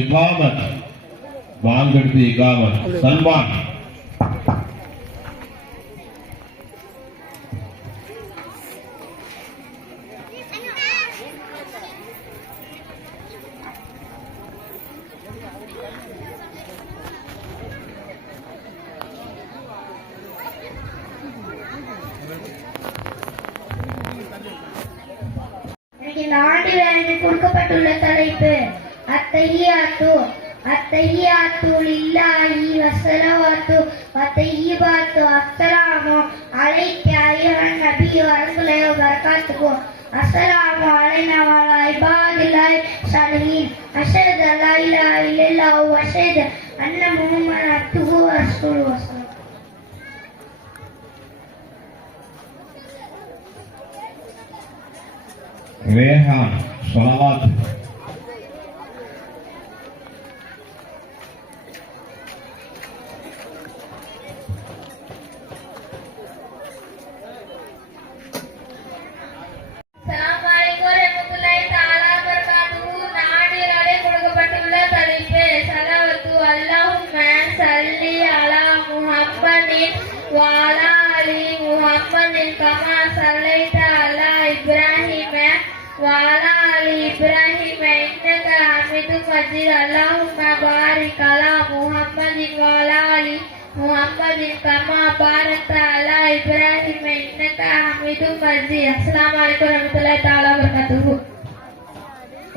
इकामत बांग करती इकामत सलमान التحيات لله والصلوات والطيبات السلام عليك أيها النبي ورحمة الله وبركاته السلام علينا وعلى عباد الله الصالحين أشهد أن لا إله إلا الله وأشهد أن محمدا عبده ورسوله रेहान सलावत اللهم بارك على محمد وعلى آل محمد كما باركت على إبراهيم إنك حميد مجيد السلام عليكم ورحمة الله تعالى وبركاته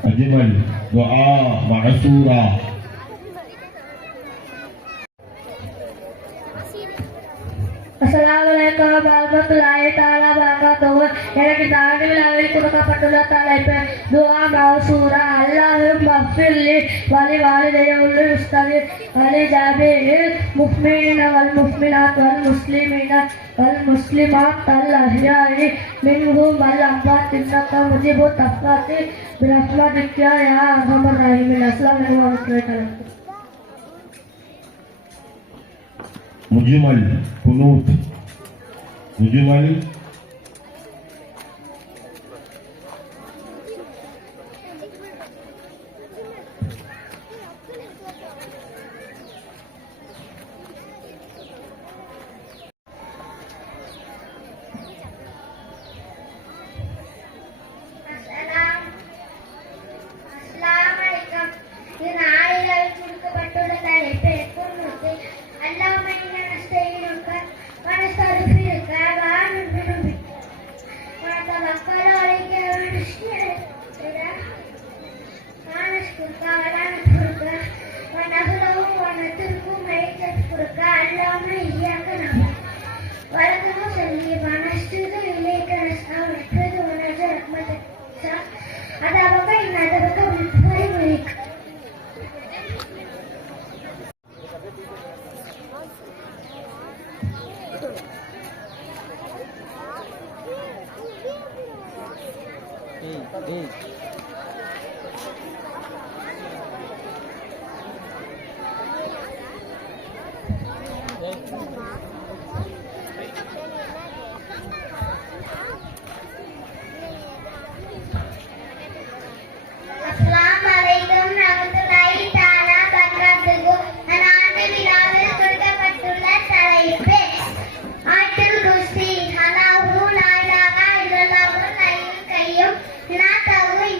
أجمل دعاء معصورة Assalamualaikum warahmatullahi taala wabarakatuh. எனக்கு தாண்டி விழாவில் கொடுக்கப்பட்டுள்ள தலைப்பு துஆ மௌசூரா அல்லாஹும்ம ஃபிர்லி வலி வாலிதைய உல் உஸ்தாதி வலி ஜாபில் முஃமினீன வல் முஃமினாத் வல் முஸ்லிமீன வல் முஸ்லிமாத் அல் அஹ்யாஇ மின்ஹும் வல் அம்வாத் இன்னக முஜிபு தஃபாத்தி பிரஹ்மதிக யா அர்ஹமர் ரஹீமின். அஸ்ஸலாமு அலைக்கும் வரஹ்மத்துல்லாஹி தஆலா. मुजमल कुनूत मुजमल நான் தகு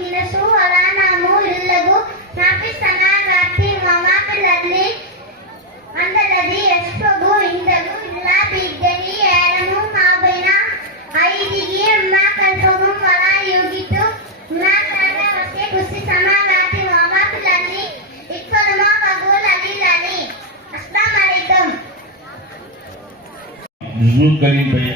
தலைப்பை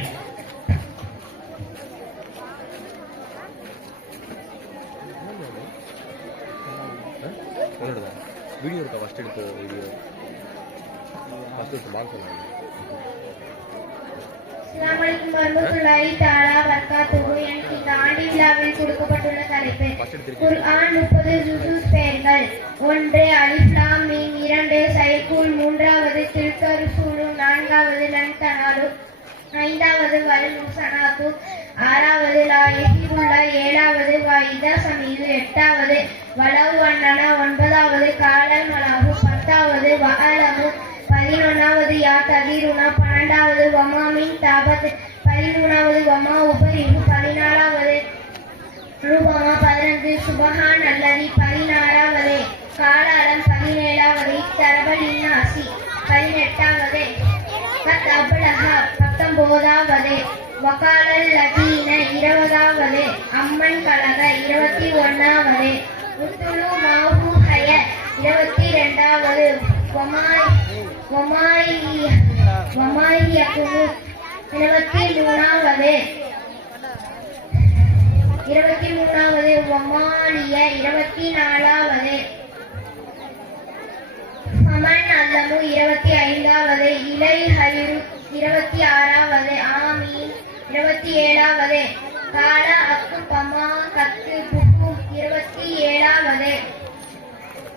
வீடியோ இருக்கா? ஃபர்ஸ்ட் எடுத்த வீடியோ ஃபர்ஸ்ட் எடுத்து பால் சொன்னாங்க. அஸ்ஸலாமு வரஹ்மத்துல்லாஹி தஆலா வபரகாத்துஹு. எனக்கு இந்த ஆண்டு விழாவில் கொடுக்கப்பட்டுள்ள தலைப்பு குர்ஆன் 30 ஜுஸூஸ் பெயர்கள். 1 அலிஃப் லாம் மீம், 2 சைகுல், 3வது தில்க ருசூலு, 4வது லன் தனாலு, 5வது வல் முஹ்சனாத்து, 6வது லா யஹிதுல்ல, 7வது வைதா சமீது, 8வது வலவு அன்னன, 9வது காலல் மலாஹு, 10வது வஅலமு, 11வது யா தகீருனா, 12வது வமாமின் தாபத், 13வது வமா உபரிஹு, 14வது ரூபமா, 15 சுபஹான் அல்லதி, 16வது காலாலம், 17வது தரபல் இன்னாசி, 18வது கத் அபலஹ, 19வது வகாலல் லதீன, 20வது அம்மன் கலக, 21வது உத்துலு மாஹு ஹய, 22வது வமாயியகுமு, 23வது வமாலிய, 24வது ஃபமன் அல்லமு, 25வது இலை ஹலிரு, 26வது ஆமீன், 27வது கால அக்கு பமா கத்து புகு, 27வது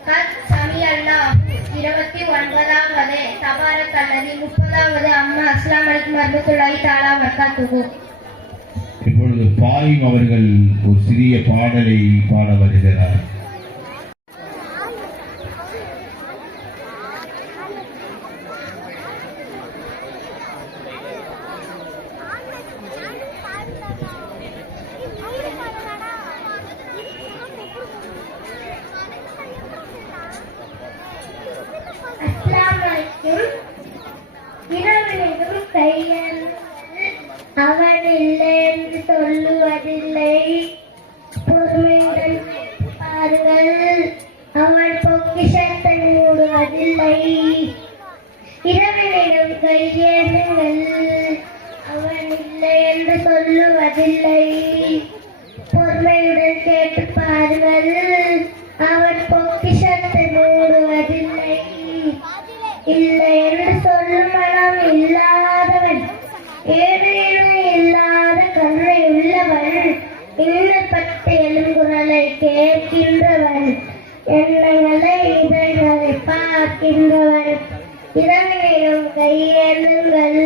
கத் சமி அல்லாஹு, 29வது தபாரக் அல்லதி, 30வது அம்மா. அஸ்ஸலாமு அலைக்கும் வரஹ்மத்துல்லாஹி தஆலா வபரகாத்துஹு. இப்பொழுது பாயிம் அவர்கள் ஒரு சிறிய பாடலை பாட வருகிறார். அஸ்ஸலாமு அலைக்கும். இரவிலும் கையன் அவன் இல்லை என்று சொல்லுவதில்லை, பொறுமையுடன் பாருங்கள், அவன் பொக்கிஷத்தை மூடுவதில்லை. இரவிலும் கையேந்துங்கள், அவன் இல்லை என்று சொல்லுவதில்லை, பொறுமையுடன் கேட்டு பாருங்கள், அவன் பொக்கிஷத்தை மூடுவதில்லை. இல்லை என்று சொல்லும் மனம் இல்லாதவன், ஏழையிலும் இல்லாத கருணை உள்ளவன், இன்னப்பட்ட எழுங்குரலை கேட்கின்றவன், எண்ணங்களை இதழ்களை பார்க்கின்றவன். இரவிலும் கையேந்துங்கள்,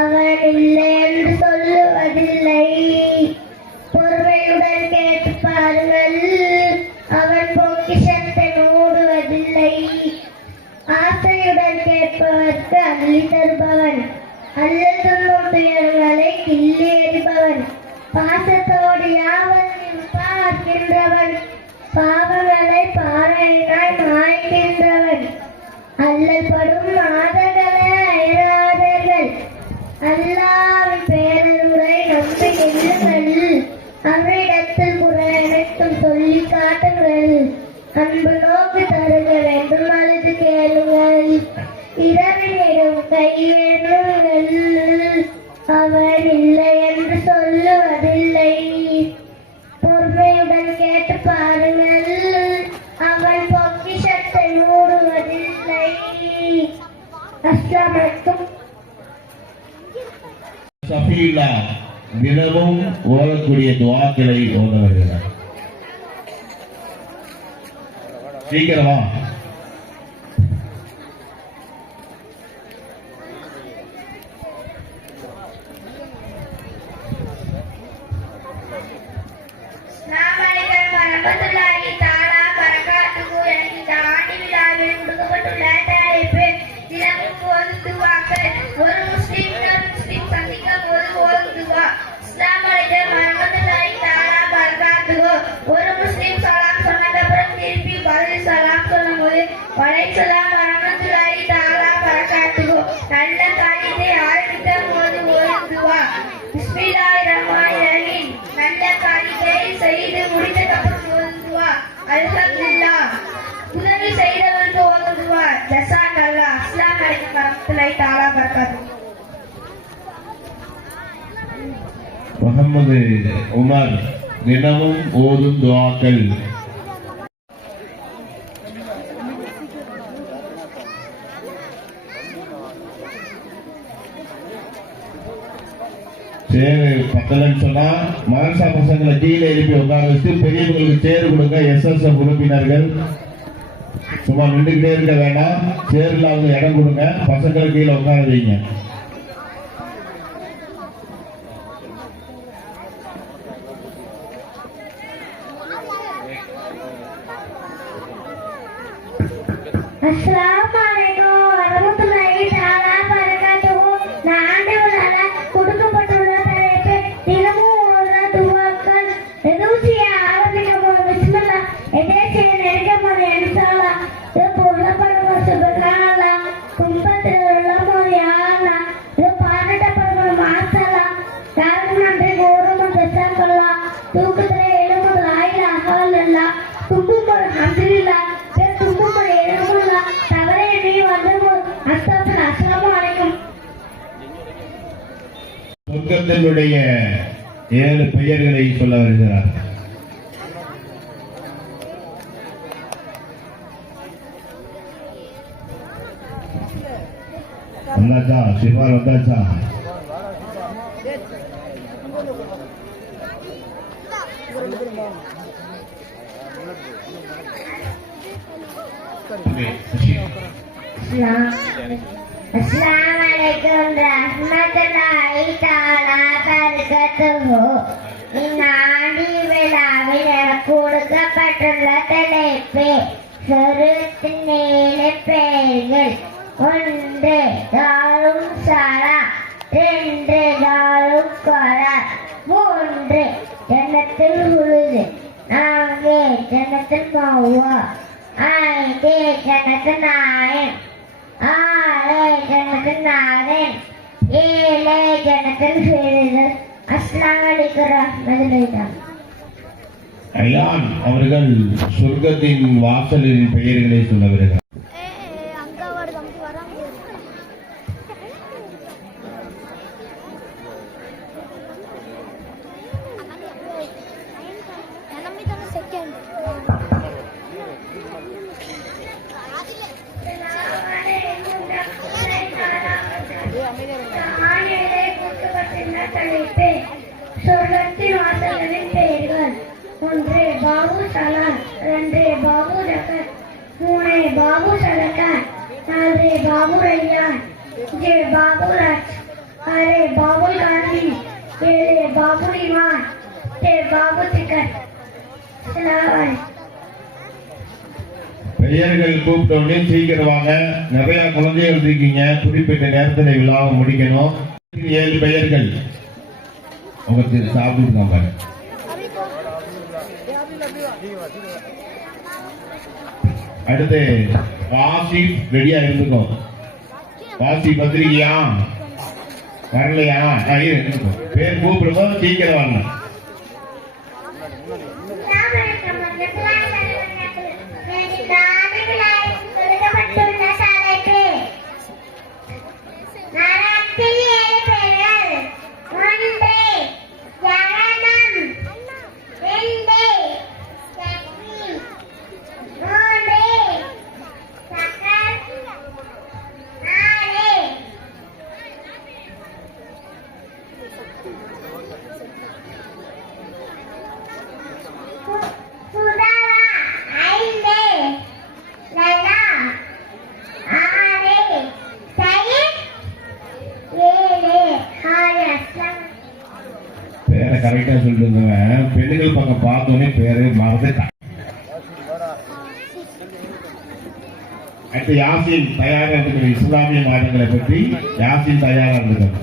அவன் இல்லை என்று சொல்லுவதில்லை, பொறுமையுடன் கேட்டு பாருங்கள், அவன் பொக்கிஷத்தை மூடுவதில்லை. ஆசையுடன் கேட்பவர்க்கு அள்ளி தருபவன், அல்லதும் துயரங்களை கிள்ளி எறிபவன், பாசத்தோடு யாவரையும் பார்க்கின்றவன், பாவங்களை பாறையினாய் மாய்கின்றவன், அல்லல் படும் மாதங்களை அயராதீர்கள், அல்லாஹ்வின் பேரருளை நம்பி நில்லுங்கள், அவரிடத்தில் குறை அனைத்தும் சொல்லி காட்டுங்கள், அன்பு நோக்கு தருக வேண்டும், அழுது கேளுங்கள், இரவினிடம் கையேந்துங்கள், அவன் இல்லை என்று சொல்லுவதில்லை, பொறுமையுடன் கேட்டு பாருங்கள், அவன் பொக்கிஷத்தை மூடுவதில்லை. அஸ்ஸலாமு அலைக்கும். சஃபீலா தினமும் ஓதக்கூடிய துஆக்களை ஓத வருகிறார். சீக்கிரமா. அஸ்ஸலாமு அலைக்கும் வரஹ்மத்துல்லாஹி தஆலா வபரகாத்துஹு. எனக்கு இந்த ஆண்டு விழாவில் கொடுக்கப்பட்டுள்ள தலைப்பு தினமும் ஓதும் துஆக்கள். ஒரு முஸ்லிம் சந்திக்கும் போது ஓதும் துஆ. அஸ்ஸலாமு அலைக்கும் வரஹ்மத்துல்லாஹி தஆலா வபரகாத்துஹு. ஒரு முஸ்லிம் சலாம் சொன்னதப்புறம் திருப்பி பதில் சலாம் சொல்லும்போது வலைசலாம் வரஹ்மத்துல்லாஹி தஆலா வபரகாத்துஹு. நல்ல காரியத்தை ஆரம்பித்த போது ஓதும் துஆ. பிஸ்மில்லாஹிர் ரஹ்மானிர் ரஹீம். நல்ல காரியத்தை செய்து முடித்ததப்புறம் ஓதும் துஆ. அல்ஹம்துலில்லாஹ். உதவி செய்தவருக்கு ஓதும் துஆ. ஜஸாக்கல்லாஹ். அஸ்ஸலாமு அலைக்கும் வரஹ்மத்துல்லாஹி தஆலா வபரகாத்துஹு. முகமது உமர் தினமும் ஓதும் துஆக்கள். சேரு பத்தலன்னு சொன்னா மதரசா பசங்களை கீழே எழுப்பி உட்கார வச்சு பெரியவங்களுக்கு சேரு கொடுங்க. SSF உறுப்பினர்கள் சும்மா நின்றுகிட்டே இருக்க வேண்டாம். சேர்ல அவங்க இடம் கொடுங்க. பசங்களை கீழே உட்கார வைங்க. அஸ்ஸலாமு அலைக்கும் வரஹ்மத்துல்லாஹி தஆலா பரகாத்துஹு. நான் ஆண்டவரால கொடுக்கப்பட்டுள்ள தலைப்பு தினமும் ஓதும் துஆக்கள். எதுவும் ஆரம்பிக்கும் போது பிஸ்மில்லாஹ் எதேச்சே நெருக்கம் போது இன்ஷாஅல்லாஹ் இது பொருளப்படுவது சுப்ஹானல்லாஹ் கும்பத்தில் உள்ளபோது யாரெல்லாம் இது பாடப்படுவது மாசல்லா யாரும் நன்றி கூறும் பெற்றங்களா தூக்கத்திலே எழுவது லாயிலா அகவல்லா தும்பும் ஒரு அல்ஹம்துலில்லாஹ் தும்பும் ஒரு எழுமுல்லா தவறே நீ வந்து அஸ்தக்ஃபிர் அஸ்ஸலாமு அலைக்கும். சொர்க்கத்தினுடைய 7 பெயர்களை சொல்ல வருகிறார். வந்தாச்சா? சிவார் வந்தாச்சா? அஸ்ஸலாமு அலைக்கும் ரஹ்மத்துல்லாஹி தஆலா பரகாத்துஹு. இந்த ஆண்டு விழாவில் எனக்கு கொடுக்கப்பட்டுள்ள தலைப்பு சொர்க்கத்தின் 7 பெயர்கள். 1 தாரும் சலா, 2 தாரும் கலா, 3 ஜன்னத்துல் ஹுலுது, 4 ஜன்னத்துல் மஅவா, 5 ஜன்னத்துல் நஈம், 6 ஜன்னத்துல் நஈம், 7 ஜன்னத்துல் ஃபிர்தௌஸ். அஸ்ஸலாமு அலைக்கும் வரஹ்மத்துல்லாஹி தஆலா. அயான் அவர்கள் சொர்க்கத்தின் வாசலின் பெயர்களை சொல்ல வருகிறார். சொர்க்கத்தின் வாசல்களின் பெயர்கள். 1 பாபு சலான், 2 பாபு ரகத், 3 பாபு சதகா, 4 பாபு ரய்யான், 5 பாபு ராஜ், 6 பாபு காந்தி, 7 பாபு இமான், 8 பாபு திகர். பெரியர்கள் கூப்பிட்டோடனே சீக்கிரம் வாங்க. நிறைய குழந்தைகள் இருக்கீங்க. குறிப்பிட்ட நேரத்தில் விழாவை முடிக்கணும். 7 பெயர்கள் உங்களுக்கு சாப்பிட்டு பாருங்க. அடுத்து வாசிப் ரெடியா இருந்துக்கோ. வாசிப் பத்திரிகையா வரலையா? இருந்துக்கோ. பேர் கூப்பிடுவோம். சீக்கிரம் வாங்க. பேரை கரெக்டா சொல்லிட்டு பெண்கள் பக்கம் பார்த்தோன்னே பேரை மறந்துட்டான். அடுத்து யாசின் தயாரா இருக்கிற இஸ்லாமிய மாதங்களை பற்றி யாசின் தயாரா இருக்கிறது.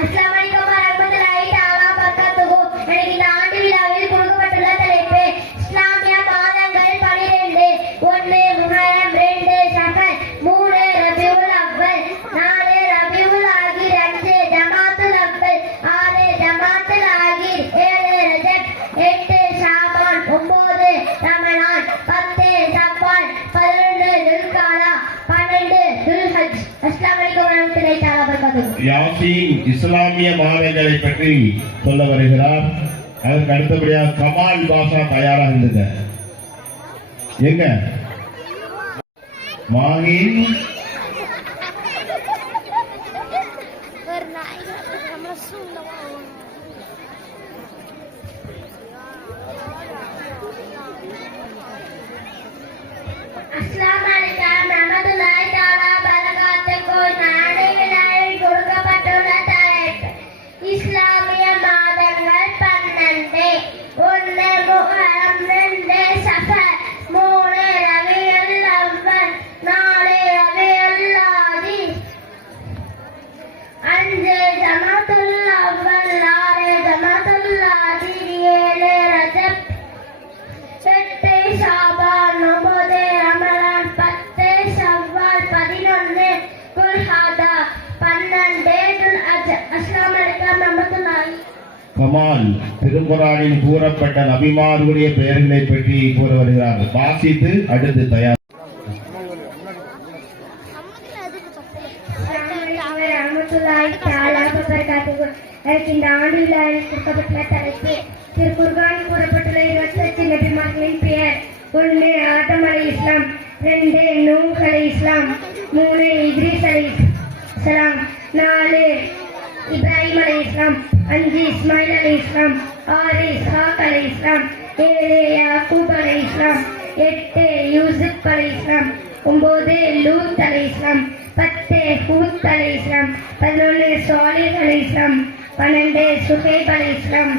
அஸ்ஸலாமு அலைக்கும் வரஹ்மத்துல்லாஹி தஆலா பரகாத்துஹு. எனக்கு இந்த ஆண்டு விழாவில் கொடுக்கப்பட்டுள்ள தலைப்பு இஸ்லாமிய மாதங்கள் 12. 1 முஹர்ரம், 2 ஷஃபர், 3 ரபியுல் அவ்வல், 4 ரபியுல் ஆகிர், 5 ஜமாத்துல் அவ்வல், 6 ஜமாத்துல் ஆகிர், 7 ரஜப், 8 ஷாபான், 9 ரமலான், 10 ஷவ்வால், 11 துல்காதா, 12 துல்ஹஜ். அஸ்ஸலாமு அலைக்கும் வரஹ்மத்துல்லாஹி தஆலா பரகாத்துஹு. யாசின் இஸ்லாமிய மாதங்களை பற்றி சொல்ல வருகிறார். அதற்கு அடுத்தபடியாக கமால் பாஷா தயாராக இருந்துங்க. எங்க மாஹின் அஸ்ஸலாமு அலைக்கும் ரஹ்மத்துல்லாஹி தஆலா பரகாத்துஹு. நாளை விழாவில் கொடுக்கப்பட்டுள்ள தலைப்பு இஸ்லாமிய மாதங்கள் 12. 1 முஹர்ரம், 2 சஃபர், 3 ரபியுல் அவ்வல், 4 ரபியுல் ஆதி, 5 ஜமாத்துல் அவ்வல், 6 ஜமாத்துல் ஆதி, 7 ரஜப், 8 ஷாபான், 9 ரமலான், 10 ஷவ்வால், 11 குல்ஹாதா, 12 துல் ஹஜ். அஸ்ஸலாமு அலைக்கும் ரஹ்மத்துல்லாஹி. கமால் திருக்குர்ஆனில் கூறப்பட்ட நபிமார்களுடைய பெயர்களை பற்றி கூற வருகிறார். வாசித்து அடுத்து தயார். ரஹ்மத்துல்லாஹி தஆலா வபரகாத்துஹு. இந்த ஆண்டு விழாவில் கொடுக்கப்பட்டுள்ள தலைப்பு திருக்குர்ஆனில் கூறப்பட்டுள்ள 28 நபிமார்களின் பெயர். 1 ஆதம் அலைஹிஸ்ஸலாம், 2 நூஹ் அலைஹிஸ்ஸலாம், 3 இத்ரீஸ் அலைஹிஸ்ஸலாம், 4 இப்ராஹிம் அலைஹிஸ்ஸலாம், 5 இஸ்மாயில் அலைஹிஸ்ஸலாம், 6 இஸ்ஹாக் அலைஹிஸ்ஸலாம், 7 யாக்கூப் அலைஹிஸ்ஸலாம், 8 யூசுப் அலைஹிஸ்ஸலாம், 9 லூத் அலைஹிஸ்ஸலாம், 10 ஹூத் அலைஹிஸ்ஸலாம், 11 சாலிஹ் அலைஹிஸ்ஸலாம், 12 சுஹைப் அலைஹிஸ்ஸலாம்,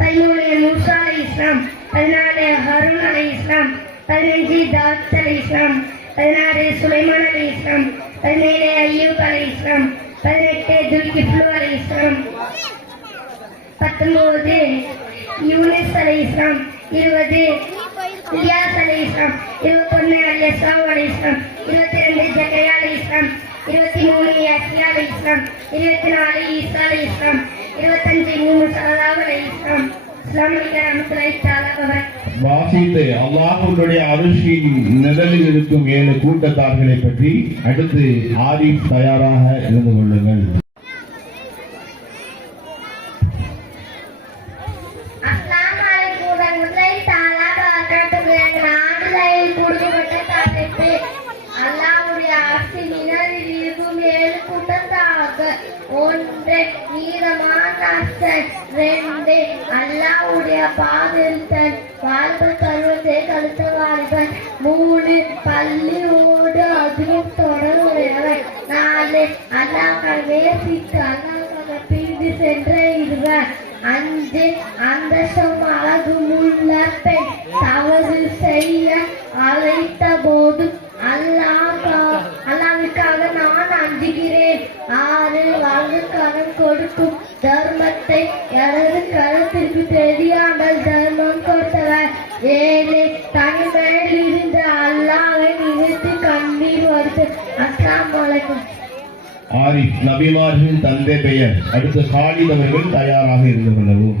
13 மூசா அலைஹிஸ்ஸலாம், 14 ஹாரூன் அலைஹிஸ்ஸலாம், 15 தாவூத் அலைஹிஸ்ஸலாம், 16 சுலைமான் அலைஹிஸ்ஸலாம், 17 அய்யூப் அலைஹிஸ்ஸலாம், 18 துல்கிஃப்லு அலைஹிஸ்ஸலாம், 19 யூனிஸ் அலைஹிஸ்ஸலாம், 20 இலியாஸ் அலைஹிஸ்ஸலாம், 21 அல்யஸா அலைஹிஸ்ஸலாம், 22 ஜக்கரியா அலைஹிஸ்ஸலாம், 23 யஹ்யா அலைஹிஸ்ஸலாம், 24 ஈசா அலைஹிஸ்ஸலாம், 25 மூசா அலைஹிஸ்ஸலாம். அஸ்ஸலாமு அலைக்கும் ரஹ்மத்துல்லாஹி தஆலா வபரகாத்துஹு. வாசித்து அல்லாஹ்வுடைய அரிசியின் நிழலில் இருக்கும் 7 கூட்டத்தார்களை பற்றி அடுத்து ஆரிஃப் தயாராக இருந்து கொள்ளுங்கள். அஸ்ஸலாமு அலைக்கும் ரஹ்மத்துல்லாஹி தஆலா வபரகாத்துஹு. நாடுகளில் கொடுக்கப்பட்ட தலைப்பு அல்லாஹ்வுடைய அரசு நிழலில் இருக்கும் 7 கூட்டத்தார்கள். 1 நீதமான அரசன், 2 அல்லாஹ்வுடைய பாதையில் தன் வாழ்வு பருவத்தை கழித்த வாலிபன், 3 பள்ளியோடு அதிகம் தொடர்புடையவர், 4 அல்லாஹ்வை நேசித்து அல்லாஹ்வை பிரிந்து சென்ற இருவர், 5 அந்தஸ்தும் அழகும் உள்ள பெண் தவறு செய்ய அழைத்த போது அல்லாஹ்வுக்காக நான் அஞ்சுகிறேன், 6 வலது கரம் கொடுக்கும் தர்மத்தை இடது கரத்திற்கு தெரியாமல் தர்மம் கொடுத்தவர், 7 தனிமையில் இருந்து அல்லாஹ்வை நினைத்து கண்ணீர் வடித்து. அஸ்ஸலாமு அலைக்கும். ஆரிஃப் நபிமார்களின் தந்தை பெயர். அடுத்து காலித் அவர்கள் தயாராக இருந்து கொள்ளவும்.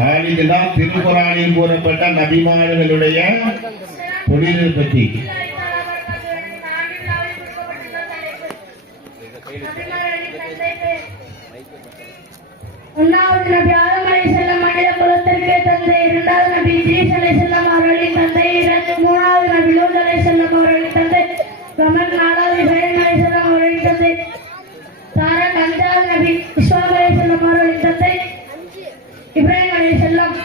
காலித் தான் திருக்குர்ஆனில் கூறப்பட்ட நபிமார்களுடைய தொழிலை பற்றி. ஒன்றாவது நபி ஆதம் அலைஹிஸ்ஸலாம் மனித குலத்திற்கு தந்தை, 2வது நபி இத்ரீஸ் அலைஹிஸ்ஸலாம் அவர்களின் தந்தை, 3வது நபி லூத் அலைஹிஸ்ஸலாம் அவர்களின் தந்தை, 4வது இப்ராஹிம் அலைஹிஸ்ஸலாம் அவர்களின் தந்தை, 5வது நபி இஸ்ஹாக் அலைஹிஸ்ஸலாம் அவர்களின் தந்தை, இப்ராஹிம் அலைஹிஸ்ஸலாம்,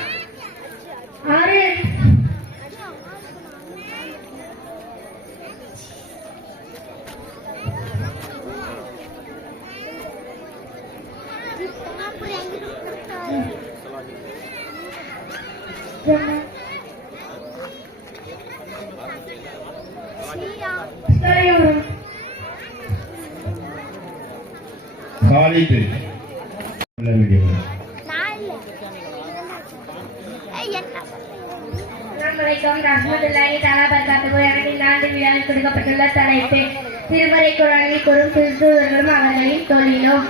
6 காலித் சொல்ல வேண்டியவர். அஸ்ஸலாமு ரஹ்மத்துல்லாஹி தஆலா வபரகாத்துஹு. எனக்கு இந்த ஆண்டு விழாவில் கொடுக்கப்பட்டுள்ள தலைப்பு திருமறை குர்ஆனில் கூறும் திருத்தூதர்களும் அவர்களின் தொழிலும்.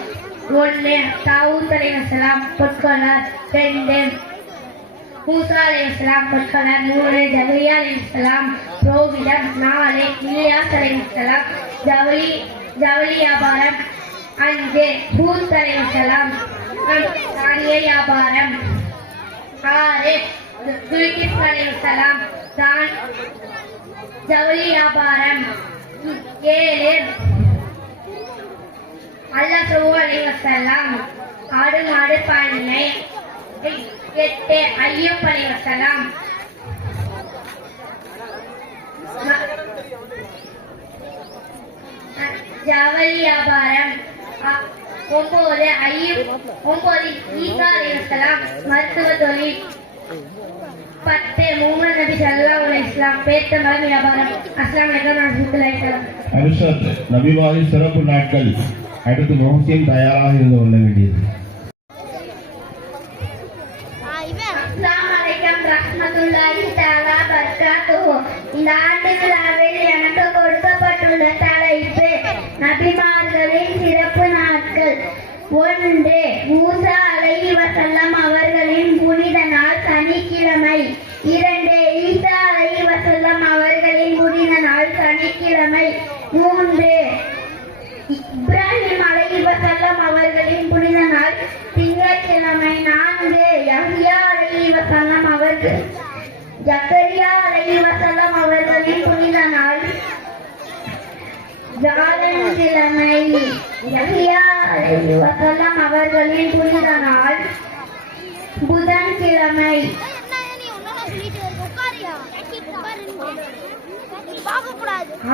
1 தாவூத் அலைஹிஸ்ஸலாம் பொற்கொல்லர், 2 மூசா அலைஹிஸ்ஸலாம் பொற்கொல்லர், 3 ஜக்கரியா அலைஹிஸ்ஸலாம் புரோகிதர், 4 இலியாஸ் அலைஹிஸ்ஸலாம் ஜவுளி ஜவுளி வியாபாரம் 5 பூத் தலைவசலாம் தானிய வியாபாரம் 6 துல்கிப் தலைவசலாம் ஜவுளி வியாபாரம் 7 அல்லா அலைவசலாம் ஆடு மாடு பண்ணை 8 ஐயப் அலைவசலாம் ஜவுளி வியாபாரம் 9 ஈசா அலைஹிஸ்ஸலாம் மருத்துவ தொழில் 10 முகமது நபி ஸல்லல்லாஹு அலைஹி வஸல்லம் பேத்த மரம் வியாபாரம். அஸ்ஸலாமு அலைக்கும் வரஹ்மத்துல்லாஹி வபரகாத்துஹு. அர்ஷத் நபிவாரி சிறப்பு நாட்கள் அடுத்து முஹ்சின் தயாராக இருந்து கொள்ள வேண்டியது. அஸ்ஸலாமு அலைக்கும் ரஹ்மத்துல்லாஹி தஆலா பரகாத்துஹு. இந்த ஆண்டு விழாவில் எனக்கு கொடுக்கப்பட்டுள்ள தலைப்பு நபிமார்களின் சிறப்பு நாட்கள். 1 மூசா அலைஹி வஸல்லம் அவர்களின் புனித நாள் சனிக்கிழமை. 2 ஈசா அலைஹி வஸல்லம் அவர்களின் புனித நாள் சனிக்கிழமை. 3 இப்ராஹிம் அலைஹி வஸல்லம் அவர்களின் புனித நாள் திங்கட்கிழமை. 4 யஹ்யா அலைஹி வஸல்லம் அவர்கள் ஜக்கரியா அலைஹி வஸல்லம் அவர்களின் புனித நாள் வியாழக்கிழமை. யஹ்யா அலைஹி வஸல்லம் அவர்களின் புனித நாள் புதன்கிழமை.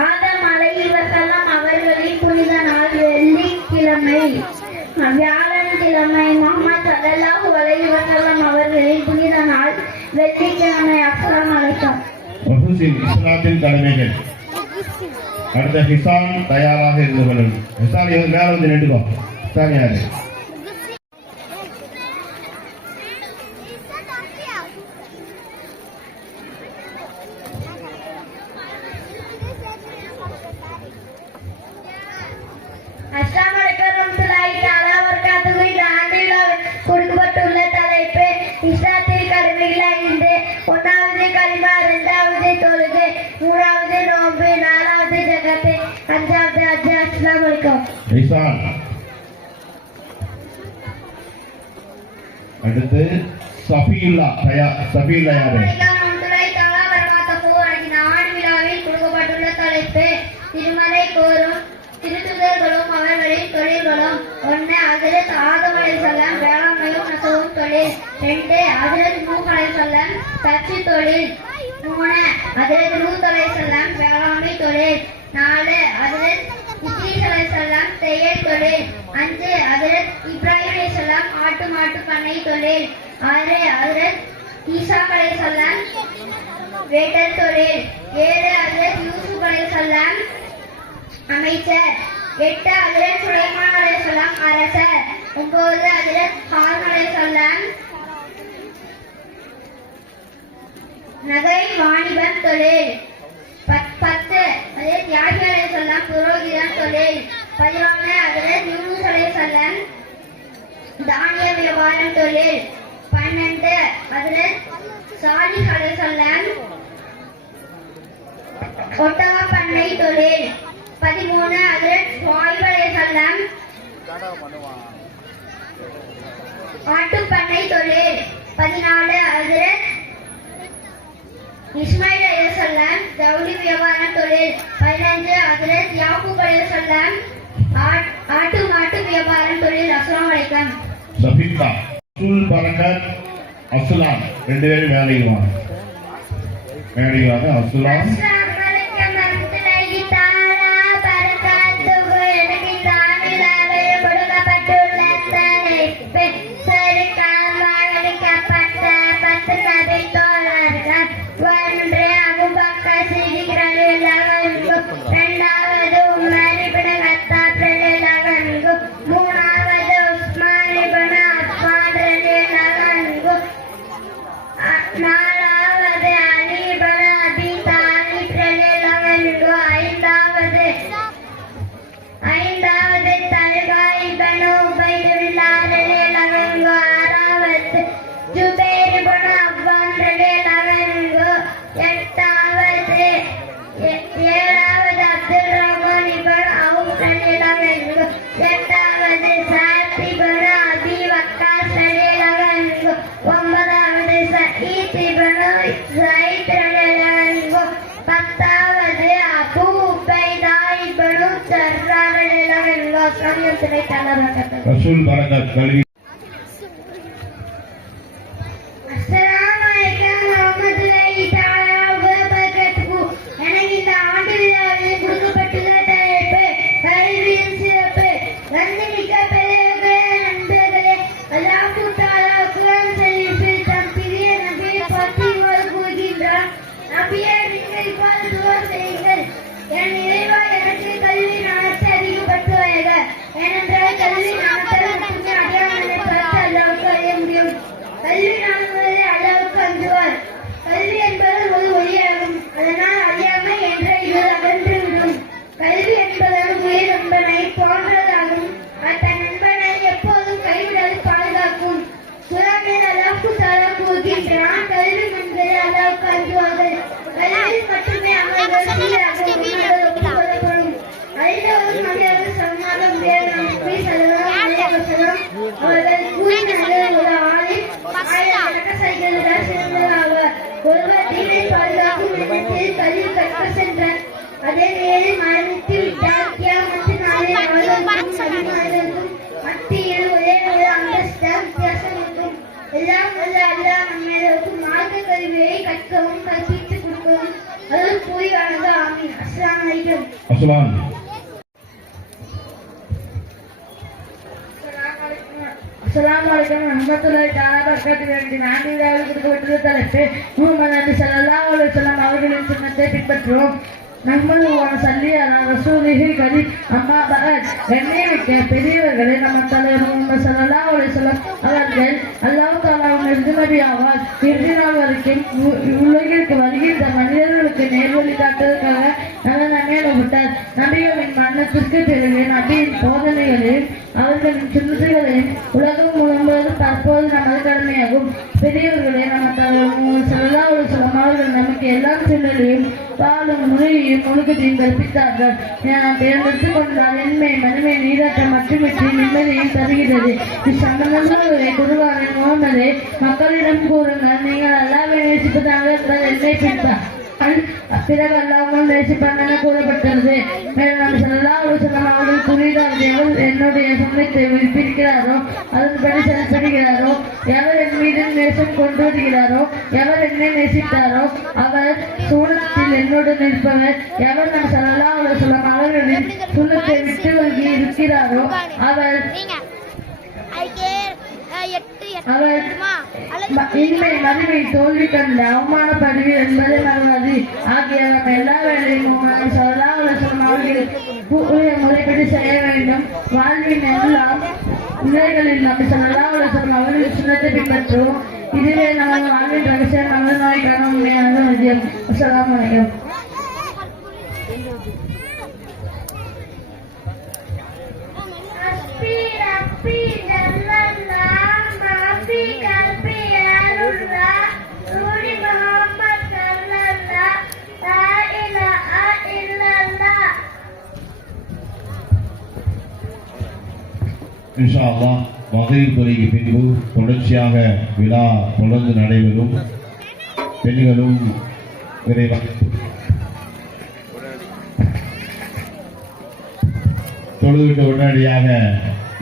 ஆதம் அலைஹி வஸல்லம் அவர்களின் புனித நாள் வெள்ளிக்கிழமை. வியாழக்கிழமை முஹம்மது ஸல்லல்லாஹு அலைஹி வஸல்லம் அவர்களின் புனித நாள் வெள்ளிக்கிழமை. அஸ்ஸலாமு அலைக்கும். முஹ்சின் இஸ்லாத்தின் கடமைகள். அடுத்த ஹிசான் தயாராக இருந்து கொள்ளும். ஹிசான் இவங்க மேல வந்து நின்றுக்கோ. ஹிசான் யாரு? அஸ்ஸலாமு அலைக்கும் வரஹ்மத்துல்லாஹி தஆலா வபரகாத்துஹு. இந்த ஆண்டில் கொடுக்கப்பட்டுள்ள தலைப்பு இஸ்லாத்தின் கடமைகள் 5. 1வது கலிமா, 2வது தொழுகை, 3வது நோன்பு, 4வது ஜகாத், 5வது ஹஜ். அஸ்ஸலாமு அலைக்கும். ஹிசான். அடுத்து சஃபியுல்லா சஃபியுல்லா யாரு? வரஹ்மத்துல்லாஹி தஆலா வபரகாத்துஹு. இந்த ஆண்டு விழாவில் கொடுக்கப்பட்டுள்ள தலைப்பு திருமறை கோரும் திருத்துதர்களும் அவர்களின் தொழில்களும். 1 ஹஜ்ரத் ஆதம் அலைஹிஸ்ஸலாம் வேளாண்மையும் நெசவும் தொழில். 2 ஹஜ்ரத் நூஹ் அலைஹிஸ்ஸலாம் தச்சு தொழில். 3 ஹஜ்ரத் லூத் அலைஹிஸ்ஸலாம் வேளாண்மை தொழில். 4 ஹஜ்ரத் இத்ரீஸ் அலைஹிஸ்ஸலாம் தையல் தொழில். 5 ஹஜ்ரத் இப்ராஹிம் அலைஹிஸ்ஸலாம் ஆட்டு மாட்டு பண்ணை தொழில். 6 ஹஜ்ரத் ஈசா அலைஹிஸ்ஸலாம் வேட்டல் தொழில். 7 ஹஜ்ரத் யூசுப் அலைஹிஸ்ஸலாம் அமைச்சர். 8 ஹஜ்ரத் சுலைமான் அலைஹிஸ்ஸலாம் அரசர். 9 ஹஜ்ரத் ஹாரூன் அலைஹிஸ்ஸலாம் நகை வாணிபன் தொழில். 10 ஹஜ்ரத் யாஹ்யா அலைஹிஸ்ஸலாம் புரோகிதன் தொழில். 11 ஹஜ்ரத் யூனுஸ் அலைஹிஸ்ஸலாம் தானிய வியாபாரம் தொழில். 12 ஹஜ்ரத் சாலிஹ் அலைஹிஸ்ஸலாம் ஒட்டக பண்ணை தொழில். 13 ஹஜ்ரத் ஷுஐப் அலைஹிஸ்ஸலாம் ஆட்டு பண்ணை தொழில். 14 ஹஜ்ரத் இஸ்மாயில் அலைஹிஸ்ஸலாம் ஜவுளி வியாபாரம் தொழில். 15 ஹஜ்ரத் யாக்கூப் அலைஹிஸ்ஸலாம் ஆட்டு மாட்டு வியாபாரம் தொழில். அஸ்ஸலாமு அலைக்கும். சஃபிகா சுல் பரக்கத் அஸ்லாம் 2 பேரும் வேலைக்கு வாங்க. வேலைக்கு வாங்க. அஸ்லாம். அஸ்ஸலாமு அலைக்கும் வரஹ்மத்துல்லாஹி தஆலா பரகாத்துஹு. எனக்கு இந்த ஆண்டில் கொடுக்கப்பட்டுள்ள தலைப்பு சரிக்காமல் அளிக்கப்பட்ட 10 சபை தோழர்கள். 1 அபூபக்கர் சித்திக் ரலியல்லாஹு அன்ஹு. 2வது உமர் இப்னு கத்தாப் ரலியல்லாஹு அன்ஹு. 3வது உஸ்மான் இப்னு அஃபான் ரலியல்லாஹு அன்ஹு. 4வது அலி இப்னு அபி தாலிப் Sekalian cerita kata. ரசூல் பரக்கத் கல்வி. Assalamualaikum warahmatullahi taala wabarakatuh. எனக்கு இந்த ஆண்டு விழாவில் கொடுக்கப்பட்டுள்ள தலைப்பு கல்வியின் சிறப்பு. நன்றிமிக்க பெரியவர்களே, நண்பர்களே, அல்லாஹ் தஆலா குர்ஆன் ஷரீஃபில் தம் பிரிய நபியை பற்றி கூறுகின்றார். நபியே, நீங்கள் இவ்வாறு துஆ செய்யுங்கள்: என் இறைவா, எனக்கு கல்வி ஞானத்தை அதிகப்படுத்துவாயாக. ஏனென்றால் கல்வி ஞானத்தால் மட்டுமே அடையாளங்களை பார்த்து அல்லாஹ்வுக்கு அறிய முடியும். கல்வி ஞானங்களை அல்லாஹ்வுக்கு அஞ்சுவார். கல்வி என்பது ஒரு ஒளியாகும். அதனால் அறியாமை என்ற இருள் அகன்றுவிடும். கல்வி என்பது உயிர் நண்பனை போன்றதாகும். தன் நண்பனை எப்போதும் கைவிடாது பாதுகாக்கும். குர்ஆனில் அல்லாஹ் தஆலா கூறுகின்றான்: கல்வி மனிதரை அல்லாஹ்வுக்கு அஞ்சுவார்கள். கல்வி மட்டுமே அவர்கள் சீராக ஒப்புக்கொள்ளப்படும். அறிந்தவரும் அறியாமல் சமமாக முடியாத நபி ஸல்லல்லாஹு அலைஹி வஸல்லம் அவர்கள் கூறினார்கள்: ஒரு ஆலிம் ஆயிரக்கணக்கான சைக்கிள்கள் சிறந்ததாவார். ஒருவர் தீனை பாதுகாக்கும் எண்ணத்தில் கல்வி கற்க சென்றார். அதே நேரில் மரணித்து விட்டார். கியாமத்து நாளில் அவர்களுக்கும் நபிமார்களுக்கும் மத்தியில் ஒரே ஒரு அந்தஸ்து வித்தியாசம் இருக்கும். எல்லாம் வல்ல அல்லாஹ் நம்மளுக்கும் மார்க்க கல்வியை கற்கவும் கற்பித்துக் கொடுக்கவும் அருள் புரிவானாக. ஆமீன். அஸ்ஸலாமு அலைக்கும். அஸ்ஸலாம். Assalamualaikum warahmatullahi wabarakatuh. நான்கு விழாவில் கொடுக்கப்பட்டுள்ள தலைப்பு முஹம்மது நபி ஸல்லல்லாஹு அலைஹி வஸல்லம் அவர்களின் சுன்னத்தை பின்பற்றுவோம். நம்மளுவான சல்லி அலா ரசூலிஹி கரீம். அம்மா பஅத். கண்ணியமிக்க பெரியவர்களே, நம்ம தலைவர் முஹம்மது ஸல்லல்லாஹு அலைஹி வஸல்லம் அவர்கள் அல்லாஹ் தஆலாவின் இறுதி நபி ஆவார். இறுதி நாள் வரைக்கும் உலகிற்கு வருகின்ற மனிதர்களுக்கு நேர்வழி காட்டுவதற்காக நல்ல நன்மை அனுப்பப்பட்டார். நபிகளின் மரணத்திற்கு பிறகு நபியின் போதனைகளையும் அவர்களின் சுன்னத்துகளையும் உலகம் முழுவதும் தற்போது நமது கடமையாகும். பெரியவர்களே, நம்ம தலைவர் முஹம்மது ஸல்லல்லாஹு அலைஹி வஸல்லம் அவர்கள் நமக்கு எல்லாம் சொல்லலையும் பாலும் முறையையும் ஒழுக்கத்தையும் கற்பித்தார்கள். தேர்ந்தெடுத்துக் கொண்டால் என்மை மனிமை நீராட்டம் மட்டுமின்றி நிம்மதியும் தருகிறது. இச்சம்பந்தங்களை குருவான முகமதே, மக்களிடம் கூறுங்கள்: நீங்கள் அல்லாஹ்வை நேசிப்பதாக இருந்தால் என்னை பிடிப்பார், பிறகு அல்லாமல் நேசிப்பான் என கூறப்பட்டது. மேலும் நபி ஸல்லல்லாஹு அலைஹி வஸல்லம் அவர்கள் கூறினார்கள்: எவர் என்னுடைய சுன்னத்தை விரும்புகிறாரோ, அதன்படி செயல்படுகிறாரோ, எவர் என் மீது நேசம் கொண்டு வருகிறாரோ, எவர் என்னை நேசித்தாரோ அவர் சுன்னத்தில் என்னுடன் இருப்பவர். எவர் நபி ஸல்லல்லாஹு அலைஹி வஸல்லம் அவர்களின் சுன்னத்தை விட்டு விலகி இருக்கிறாரோ அவர் இன்மை மதுவை தோல்வி கண்டு அவமானப்படுவீர் என்பதை மறவாது. ஆகிய நம்ம எல்லா வேலையும் முஹம்மது ஸல்லல்லாஹு அலைஹி வஸல்லம் அவர்கள் முறைப்படி செய்ய வேண்டும். வாழ்வின் எல்லா நிலைகளில் நபி ஸல்லல்லாஹு அலைஹி வஸல்லம் அவர்களின் சுன்னத்தை பின்பற்றுவோம். இதுவே நமது வாழ்வின் ரகசியம், நமது நோய்க்கான உண்மையான விஜயம். அஸ்ஸலாமு அலைக்கும். இன்ஷா அல்லாஹ் மகரிப் தொழுகைக்கு பின்பு தொடர்ச்சியாக விழா தொடர்ந்து நடைபெறும். பெண்களும் தொழுவிட்டு உடனடியாக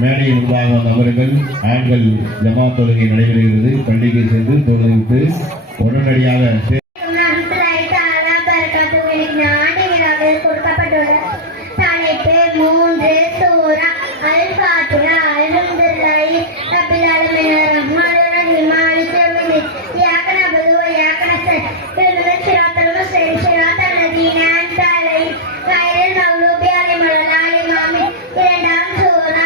மேடையில் முன்பாக அமருங்கள். ஆண்கள் ஜமாத் தொழுகை நடைபெறுகிறது. பள்ளிக்கு சென்று தொழுவிட்டு உடனடியாக கொடுக்கப்பட்டுள்ள தலைப்பு 3 சூரா அல் ஃபாத்திஹா. அல்ஹம்துலில்லாஹி ரப்பில் ஆலமீன் ரஹ்மானிர் ரஹீம் மாலிகி யௌமிddin இய்யாக நஅபுது வ இய்யாக நஸ்தஈன் இஹ்தினா ஸிராத்தல் முஸ்தகீம் ஸிராத்தல் லதீன அன்அம்த அலைஹிம் கய்ரில் மக்லூபி அலைஹிம் வலதாலின். ஆமீன். இரண்டாம் சூரா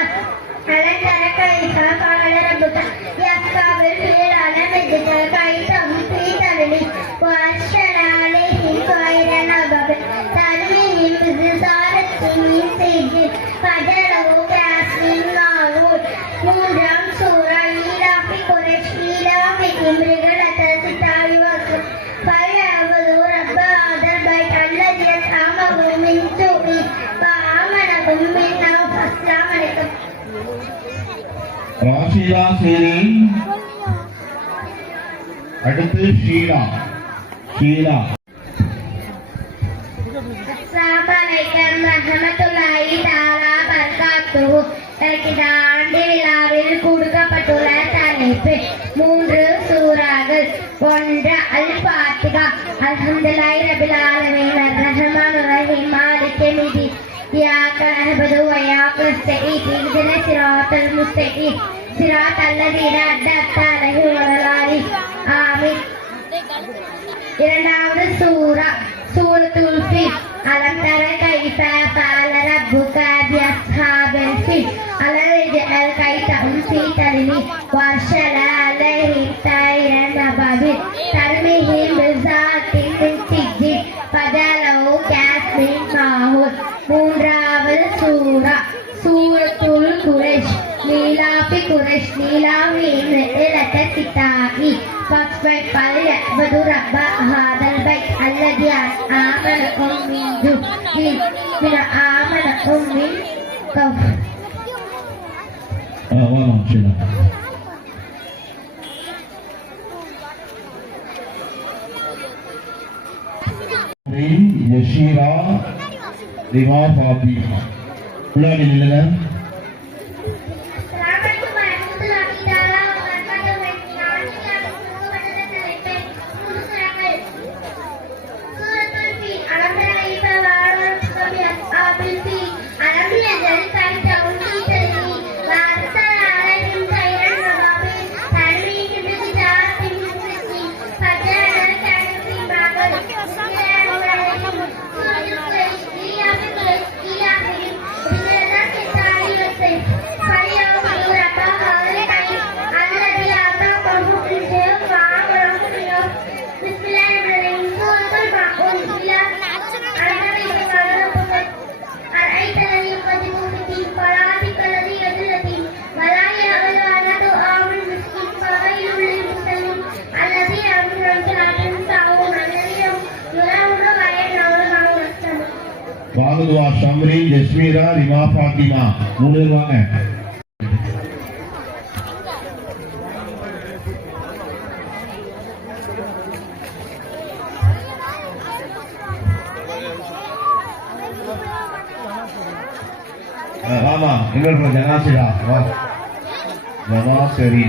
அலன் தர கைஃப ஃபஅல ரப்புக யஸ்காபில் ஃபில் அலமித் கைஃபம் ஃபீ தலிலி வ அஷ்ஷர அலைஹிம் கய்ரன் அபப் தன்மீன் மிஸ்ஸாரத்தின் சீஜில் ஃபஜலஹு கஸ்மின் மாஊத். மூன்றாம் சூரா ஈலாஃபி குரைஷ் ஈலாஃபிஹிம் ரிஹலத்தல் ஷித்தாஇ வஸ்ஸைஃப் ஃபல்யஅபுது ரப்ப ஹாதல் பைத் அல்லதீ அத்அமஹும் மின் ஜூஇன் வஆமனஹும் மின் நௌஃப். அஸ்ஸலாமு அலைக்கும். ராஷிதா சேரி, அடுத்து Sheila. Assalamualaikum warahmatullahi taala wabarakatuh. வரகாத்துஹு. எனக்கு இந்த ஆண்டு விழாவில் கொடுக்கப்பட்டுள்ள தலைப்பு 3 சூறாக்கள். 1 அல் ஃபாத்திஹா. அல்ஹம்துலில்லாஹி ரப்பில் ஆலமீன் அர்ரஹ்மானிர் ரஹீம் மாலிகி யௌமிddin இய்யாக நஅபுது வ இய்யாக நஸ்தஈன் இஹ்தினஸ் ஸிராத்தல் முஸ்தகீம் ஸிராத்தல் லதீன அன்அம்த அலைஹிம் வலல் ஆமீன். இரண்டாவது சூரா சூரத்துல் ஃபீல். அலம் தர கைஃப ஃபஅல ரப்புக பிஅஸ்ஹாபில் ஃபீல் அலம் யஜ்அல் கைதஹும் ஃபீ தல்மி வஅர்ஸல அலைஹிம் தைரன் அபாபில் தர்மிஹிம் பிஸாத்தின் மின் சிஜ்ஜில் ஃபஜஅலஹு கஅஸ்ஃபின் மாஹூல். மூன்றாவது சூரா சூரத்துல் குரைஷ். லீலாஃபி குரைஷ் லீலாஃபிஹிம் ரிஹ்லத ஷித்தாஇ فليعبدوا رب هذا البيت الذي آمنكم من خوف. வாங்க சரி. யஷீரா ரிமா ஃபாத்திமா முன்னாடி நில்லுங்க. வாங்குதுவா சம்ரி ஜஸ்மீரா ரிமா ஃபாத்திமா 3 வாங்க. ஆமா இன்னொரு ஜனாசிரா வா ஜனாசரி.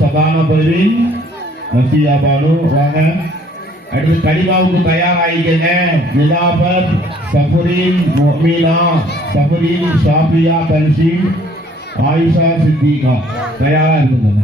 சதான பர்வீன் நசியா பானு வாங்க. அடுத்து கலிமாவுக்கு தயாராகிக்கங்க. நிலாபத் சஃபரின் முஃமினா சஃபரின் ஷாஃபியா தன்சீம் ஆயிஷா சித்திகா தயாரா இருக்குங்க.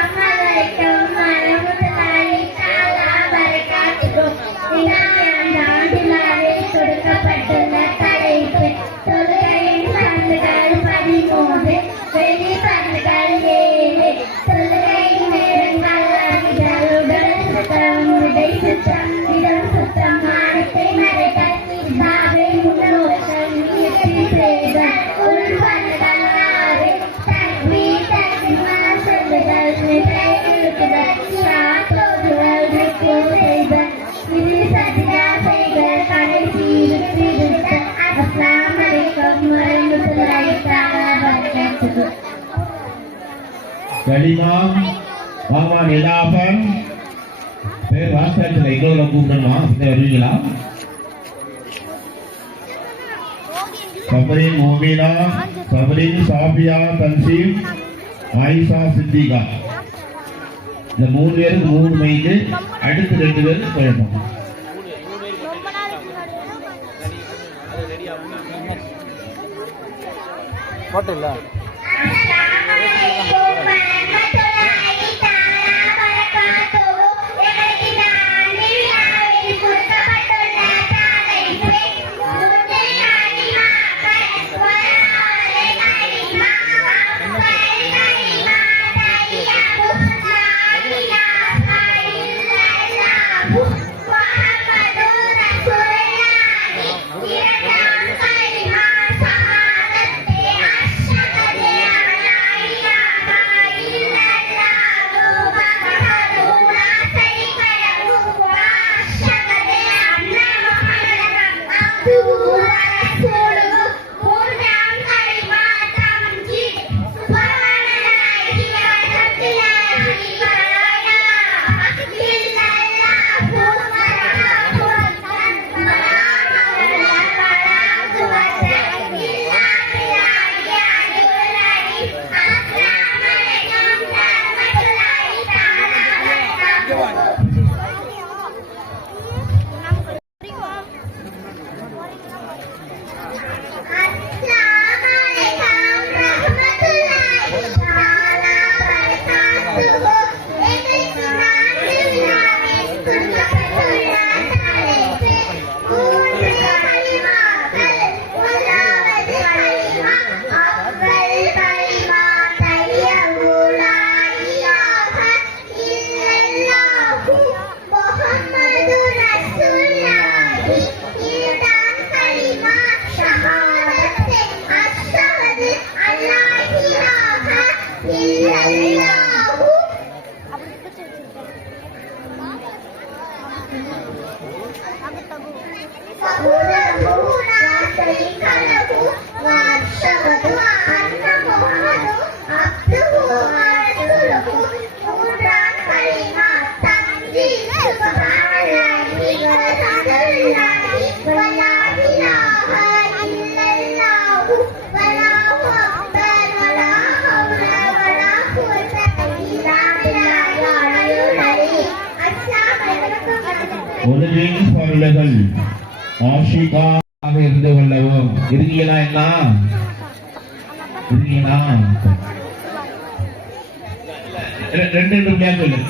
Assalamualaikum warahmatullahi wabarakatuh. கலிமா மாமான் இலாபன் பேர் வாஸ்தாத்தில் எங்களோட கூப்பிடணுமா வருவீங்களா? சபரின் மோமினா, சபரின் சாபியா தன்சீம், ஆயிஷா சித்திகா. இந்த 3 பேருக்கு 3 மைக்கு, அடுத்து 2 பேருக்கு குழப்பம். போட்டு இல்ல ஒலிவிங் பொருள்கள் ஆஷிகாக இருந்து கொள்ளவும். இருக்கீங்களா? என்ன இருக்கீங்களா? 2 சொல்லு.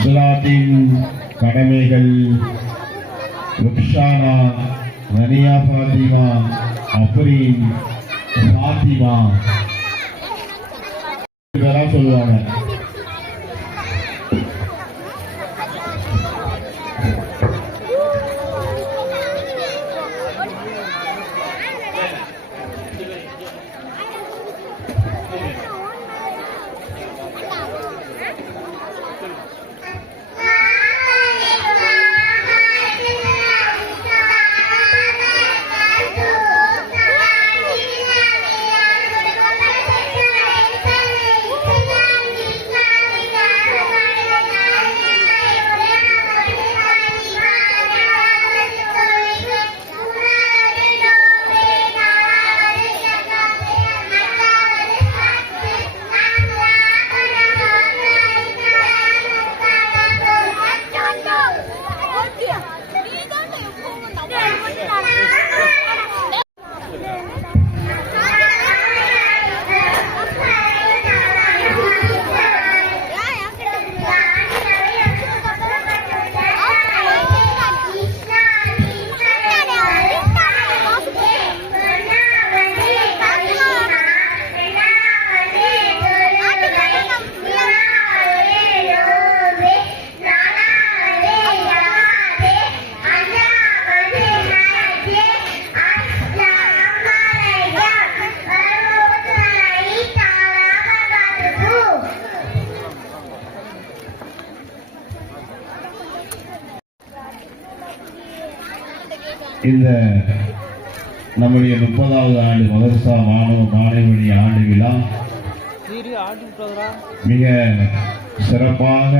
இஸ்லாத்தின் கடமைகள் ருக்ஷானா, ரனியா ஃபாத்திமா, அப்ரீன், ஃபாத்திமா இதெல்லாம் சொல்லுவாங்க. இந்த நம்முடைய 30வது ஆண்டு மதரசா மாணவ மாணவி ஆண்டு விழா மிக சிறப்பாக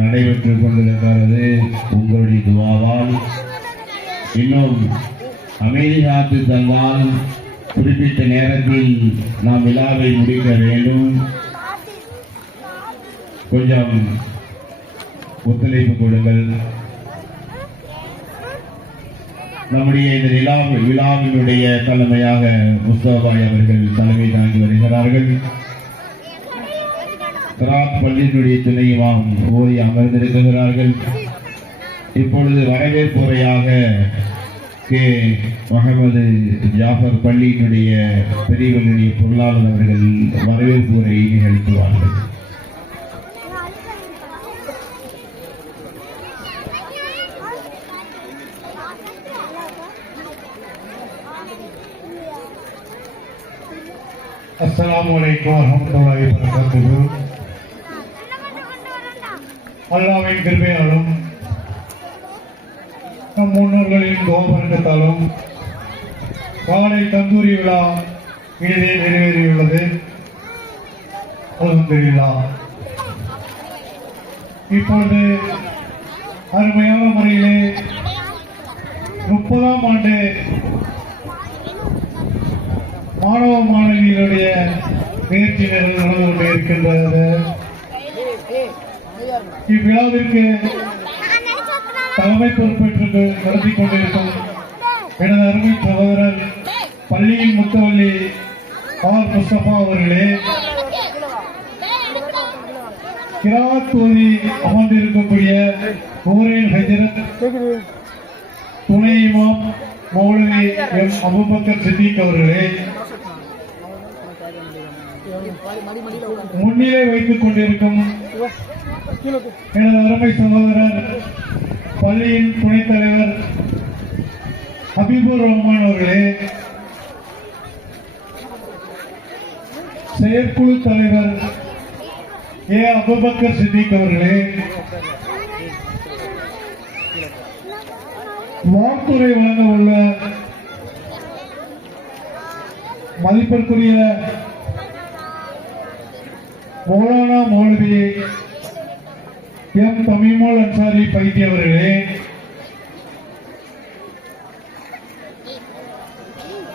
நடைபெற்றுக் கொண்டிருக்கிறது. உங்களுடைய துவாவால் இன்னும் அமைதி காத்து தந்தால் குறிப்பிட்ட நேரத்தில் நாம் விழாவை முடிக்க வேண்டும். கொஞ்சம் ஒத்துழைப்பு கொடுங்கள். நம்முடைய இந்த விழாவினுடைய தலைமையாக முஸ்தபாய் அவர்கள் தலைமை தாங்கி வருகிறார்கள். தராத் பள்ளியினுடைய துணை இமாம் ஓதி அமர்ந்திருக்கிறார்கள். இப்பொழுது வரவேற்புரையாக கே முகமது ஜாஃபர் பள்ளியினுடைய பிரிவினுடைய பொருளாளர் அவர்கள் வரவேற்புரை நிகழ்த்துவார்கள். அஸ்ஸலாமு அலைக்கும் வரஹ்மத்துல்லாஹி வபரகாத்துஹு. அல்லாஹ்வின் கிருபையாலும் நம் முன்னோர்களின் துஆபரக்கத்தாலும் காலை தந்தூரி விழா இனிதே நிறைவேறியுள்ளது. அல்ஹம்துலில்லாஹ். இப்பொழுது அருமையான முறையிலே 30ஆம் ஆண்டு மாணவ மாணவிகளுடைய நிகழ்ச்சி நடந்து கொண்டு இருக்கின்றது. இவ்விழாவிற்கு தலைமை பொறுப்பேற்று நடத்தி கொண்டிருக்கும் எனது அருமை சகோதரர் பள்ளியின் முத்தவள்ளி ஆர் முஸ்தபா அவர்களே, கிராத் ஓதி அமர்ந்திருக்கக்கூடிய ஊரில் ஹஜரத் துணை இமாம் மௌலவி எம் அபூபக்கர் சித்திக் அவர்களே, முன்னிலை வைத்துக் கொண்டிருக்கும் எனது அருமை சகோதரர் பள்ளியின் துணைத் தலைவர் ஹபீபுர் ரஹ்மான் அவர்களே, செயற்குழு தலைவர் ஏ அபூபக்கர் சித்திக் அவர்களே, வாழ்த்துறை வழங்க உள்ள மதிப்பிற்குரிய மௌலானா மௌலவி எம் தமீமுல் அன்சாரி பைத்தி அவர்களே,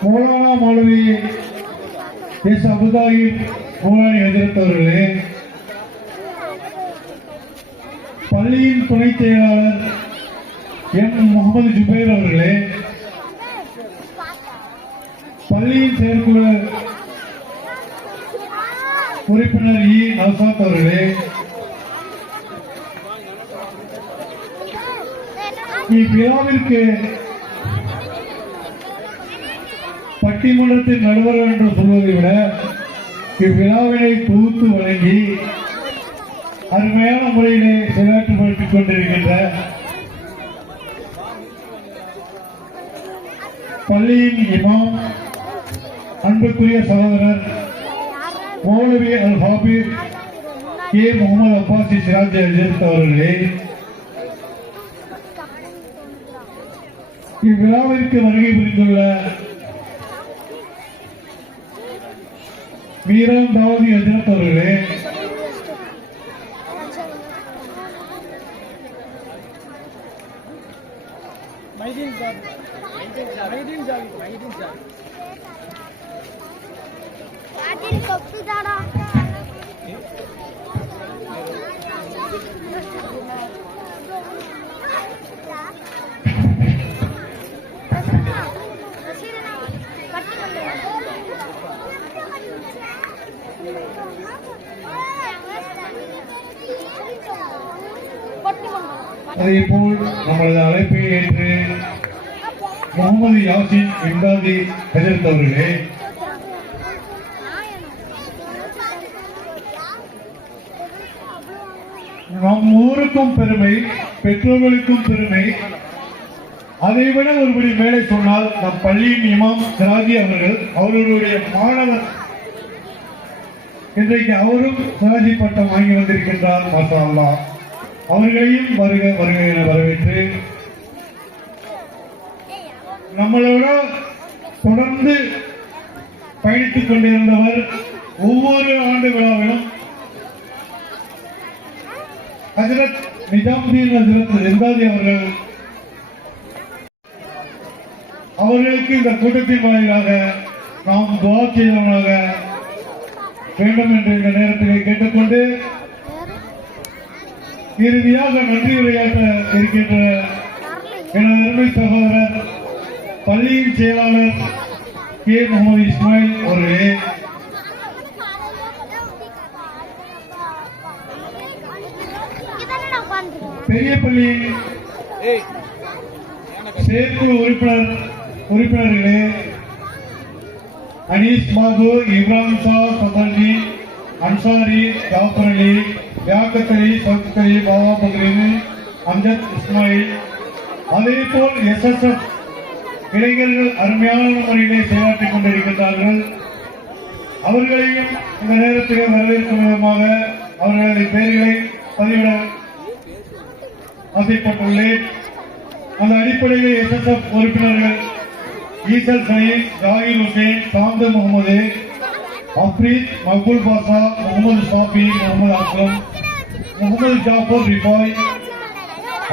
மௌலானா மௌலவி எஸ் அபுதாயிப் மௌலானி ஹஜரத் அவர்களே, பள்ளியின் துணைச் செயலாளர் எம் முகமது ஜுபைர் அவர்களே, பள்ளியின் செயற்குழு உறுப்பினர் இ நௌசாத் அவர்களே, இவ்விழாவிற்கு பட்டிமன்றத்தின் நடுவர் என்று சொல்வதை விட இவ்விழாவினை தொகுத்து வழங்கி அருமையான முறையிலே செயலாற்றுப்படுத்திக் கொண்டிருக்கின்ற பள்ளியின் இமாம் அன்புக்குரிய சகோதரர் மௌலவி அல் ஹாபிப் கே முகமது அப்பாசி சிராஜ் அஜித் அவர்களே, இவ்விழாவிற்கு வருகை புரிந்துள்ள வீரம் தாவதி அஜித் அவர்களே, அதேபோல் நமது அழைப்பை ஏற்று முகமது யாசின் இம்தாதி ஹஜரத் அவர்களே, நம் ஊருக்கும் பெருமை, பெற்றோர்களுக்கும் பெருமை. அதைவிட ஒருபடி மேலே சொன்னால் நம் பள்ளியின் இமாம் சிராஜி அவர்கள், அவர்களுடைய மாணவர், இன்றைக்கு அவரும் சிராஜி பட்டம் வாங்கி வந்திருக்கின்றார். மாஷா அல்லாஹ். அவர்களையும் வருக வருக என வரவேற்று நம்மளோட தொடர்ந்து பயணித்துக் கொண்டிருந்தவர், ஒவ்வொரு ஆண்டு விழாவிலும் ஹஜரத் நிஜாமுதீன் ஹஜரத் இம்தாதி அவர்களுக்கு இந்த கூட்டத்தின் வாயிலாக நாம் துஆ செய்தவனாக வேண்டும் என்று இந்த நேரத்தில் கேட்டுக்கொண்டு இறுதியாக நன்றி உரையாற்ற இருக்கின்ற எனது அருமை சகோதரர் பள்ளியின் செயலாளர் கே முகமது இஸ்மாயில் அவர்களே, பெரிய பள்ளியின் சேர்ப்பு உறுப்பினர்களே அனீஸ் பாபு, இப்ராஹிம் ஷா, சதர்ஜி, அன்சாரி, ஜாஃபர் அலி, யாக்கத் அலி, சவுத் அலி, பாபா பக்ரீன், அம்ஜத் இஸ்மாயில், அதே போல் SSF இளைஞர்கள் அருமையான முறையிலே செயலாற்றிக் கொண்டிருக்கின்றார்கள். அவர்களையும் இந்த நேரத்தில் வரவேற்கும் விதமாக அவர்களது பெயர்களை பதிவிட ஆசைப்பட்டுள்ளேன். அந்த அடிப்படையில் SSF உறுப்பினர்கள் ஈசல் சயீத், ஜாகிர் ஹுசேன், சாந்து முகமது, அப்ரீத், மக்பூல் பாஷா, முகமது ஷாஃபி, முகமது அஸ்லம், முகமது ஜாஃபர் ரிஃபாய்,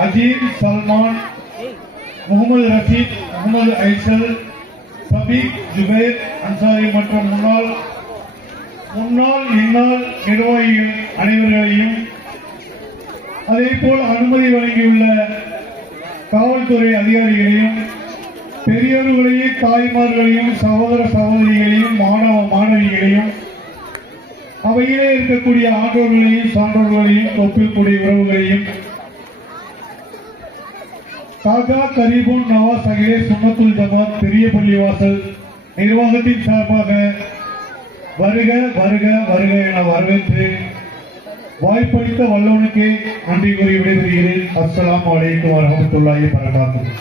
அஜீத், சல்மான், முகமது ரஷீத், முகமது ஐசல், சபீக், ஜுபைர், அன்சாரி மற்றும் முன்னாள் இந்நாள் நிர்வாகிகள் அனைவர்களையும், அதேபோல் அனுமதி வழங்கியுள்ள காவல்துறை அதிகாரிகளையும், பெரியவர்களையும், தாய்மார்களையும், சகோதர சகோதரிகளையும், மாணவ மாணவிகளையும், அவையிலே இருக்கக்கூடிய ஆண்டோர்களையும் சான்றோர்களையும், ஒப்பில்கூடிய உறவுகளையும், காகா கரீபுன் நவாஸ் அகிலே சுன்னத்துல் ஜமாத் பெரிய பள்ளிவாசல் நிர்வாகத்தின் சார்பாக வருக வருக வருக என வரவேற்று வாய்ப்பளித்த வல்லவனுக்கு நன்றி கூறி விடைபெறுகிறேன். அஸ்ஸலாமு அலைக்கும் வரஹ்மத்துல்லாஹி வபரகாத்துஹு.